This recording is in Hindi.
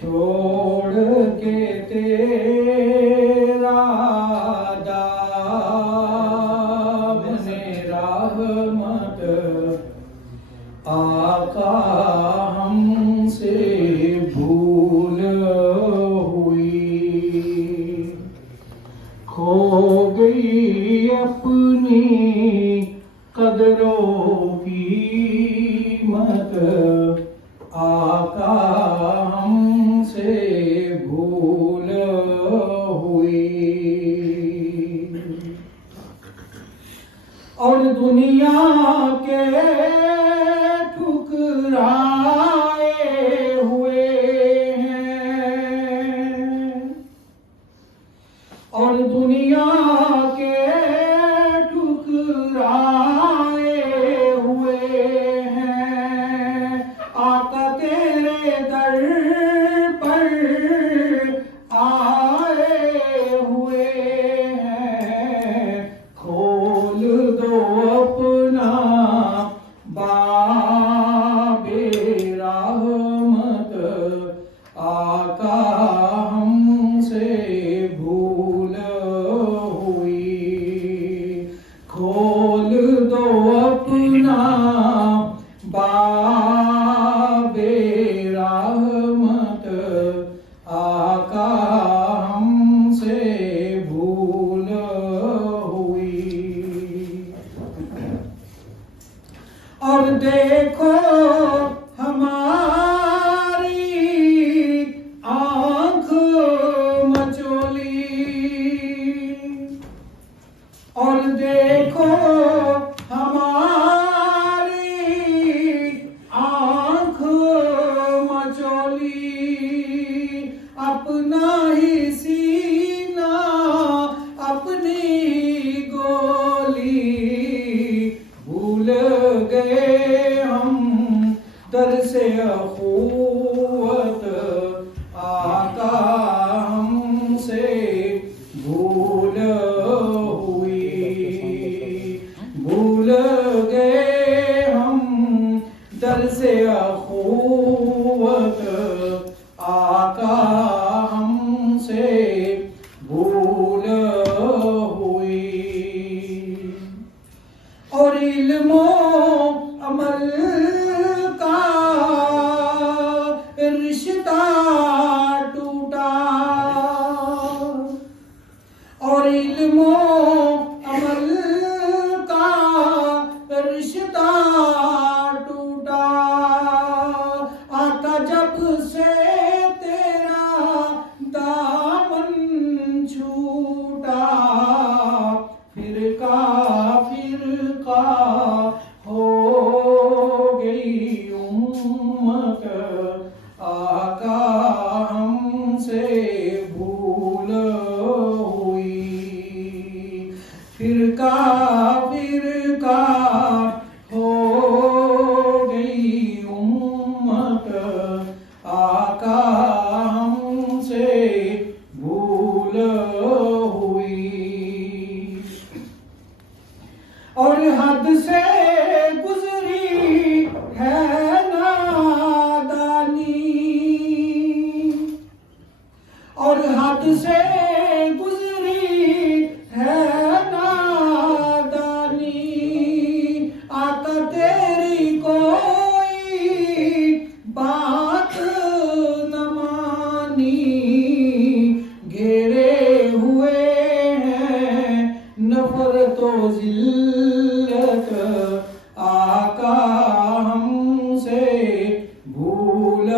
छोड़ के तेरा दामने रहमत आका हमसे भूल हुई, खो गई अपनी कदरों की कीमत आका हमसे भूल हुई। और दुनिया के ठुकराए हुए हैं, और दुनिया के ठुकराए हुए हैं, आका तेरे दर पर आए हुए हैं। खोल दो अपना बाबे रहमत आका हमसे भूल हुई, खोल दो अपना बाबे रहमत आका हमसे भूल हुई। और देखो हमारी आंख मचोली, और देखो हमारी आंख मचोली, अपना ही सीना अपनी गोली, भूल गए हम दर से अखुवत आका हमसे भूल हुई, भूल गए हम दर से अखुवत आका हमसे भूल हुई। और इल्मो अमल का रिश्ता टूटा, और इल्मो अमल का रिश्ता टूटा, आका जब से तेरा दामन छूटा, फिरका फिरका हो गई उम्मत आका हमसे भूल हुई, फिरका फिरका हो गई उम्मत आका हमसे भूल हुई। और हद से गुजरी है नादानी, और हद से गुजरी है नादानी, आका तेरी कोई बात न मानी, घेरे हुए हैं नफरतो जिल्लत आका हमसे भूल